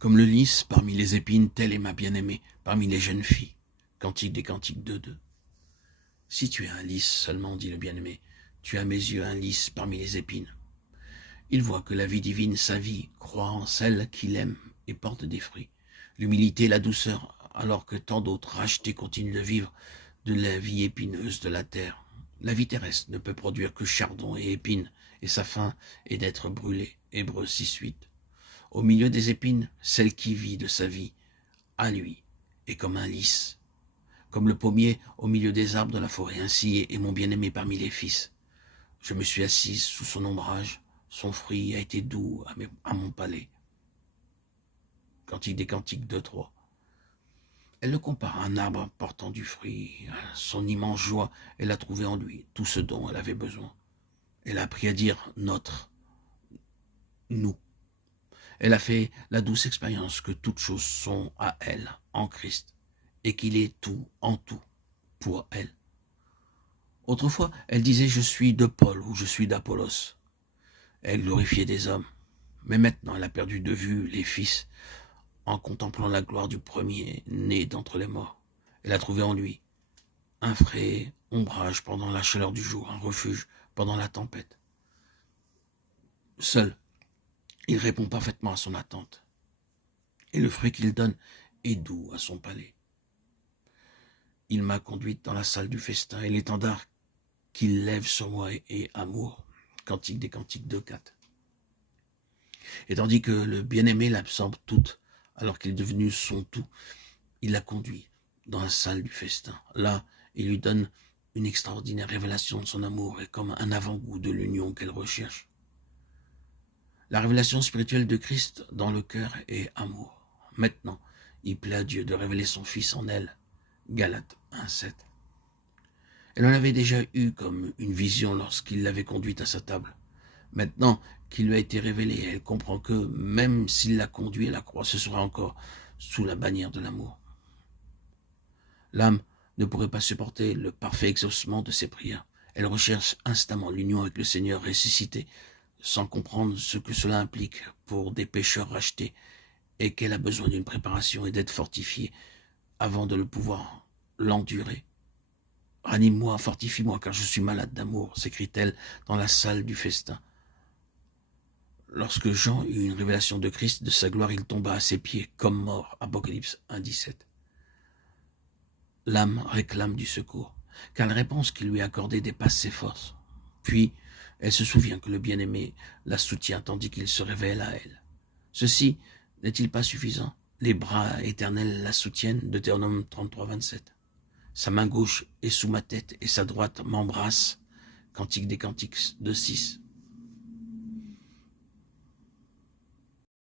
Comme le lys parmi les épines, telle est ma bien-aimée parmi les jeunes filles. Cantique des Cantiques 2:2. Si tu es un lys seulement, dit le bien-aimé, tu es à mes yeux un lys parmi les épines. Il voit que la vie divine, sa vie, croit en celle qu'il aime et porte des fruits. L'humilité, la douceur, alors que tant d'autres rachetés continuent de vivre de la vie épineuse de la terre. La vie terrestre ne peut produire que chardon et épines, et sa fin est d'être brûlée. Hébreux 6:8. Au milieu des épines, celle qui vit de sa vie, à lui, est comme un lys, comme le pommier au milieu des arbres de la forêt. Ainsi est mon bien-aimé parmi les fils. Je me suis assise sous son ombrage, son fruit a été doux à mon palais. Cantique des Cantiques 2:3. Elle le compare à un arbre portant du fruit. Son immense joie, elle a trouvé en lui tout ce dont elle avait besoin. Elle a appris à dire notre, nous. Elle a fait la douce expérience que toutes choses sont à elle, en Christ, et qu'il est tout, en tout, pour elle. Autrefois, elle disait « je suis de Paul » ou « je suis d'Apollos ». Elle glorifiait des hommes, mais maintenant elle a perdu de vue les fils en contemplant la gloire du premier né d'entre les morts. Elle a trouvé en lui un frais ombrage pendant la chaleur du jour, un refuge pendant la tempête. Seul, il répond parfaitement à son attente, et le fruit qu'il donne est doux à son palais. Il m'a conduite dans la salle du festin, et l'étendard qu'il lève sur moi est amour. Cantique des Cantiques 2:4. Et tandis que le bien-aimé l'absorbe toute, alors qu'il est devenu son tout, il la conduit dans la salle du festin. Là, il lui donne une extraordinaire révélation de son amour et comme un avant-goût de l'union qu'elle recherche. La révélation spirituelle de Christ dans le cœur est amour. Maintenant, il plaît à Dieu de révéler son Fils en elle. Galates 1:7. Elle en avait déjà eu comme une vision lorsqu'il l'avait conduite à sa table. Maintenant qu'il lui a été révélé, elle comprend que, même s'il l'a conduit à la croix, ce sera encore sous la bannière de l'amour. L'âme ne pourrait pas supporter le parfait exaucement de ses prières. Elle recherche instamment l'union avec le Seigneur ressuscité, sans comprendre ce que cela implique pour des pécheurs rachetés, et qu'elle a besoin d'une préparation et d'être fortifiée avant de le pouvoir l'endurer. « Ranime-moi, fortifie-moi, car je suis malade d'amour », s'écrie-t-elle dans la salle du festin. Lorsque Jean eut une révélation de Christ, de sa gloire, il tomba à ses pieds, comme mort. Apocalypse 1:17. L'âme réclame du secours, car la réponse qui lui est accordée dépasse ses forces. Puis, elle se souvient que le bien-aimé la soutient tandis qu'il se révèle à elle. Ceci n'est-il pas suffisant? Les bras éternels la soutiennent, Deutéronome 33:27. Sa main gauche est sous ma tête et sa droite m'embrasse, Cantique des Cantiques 2:6.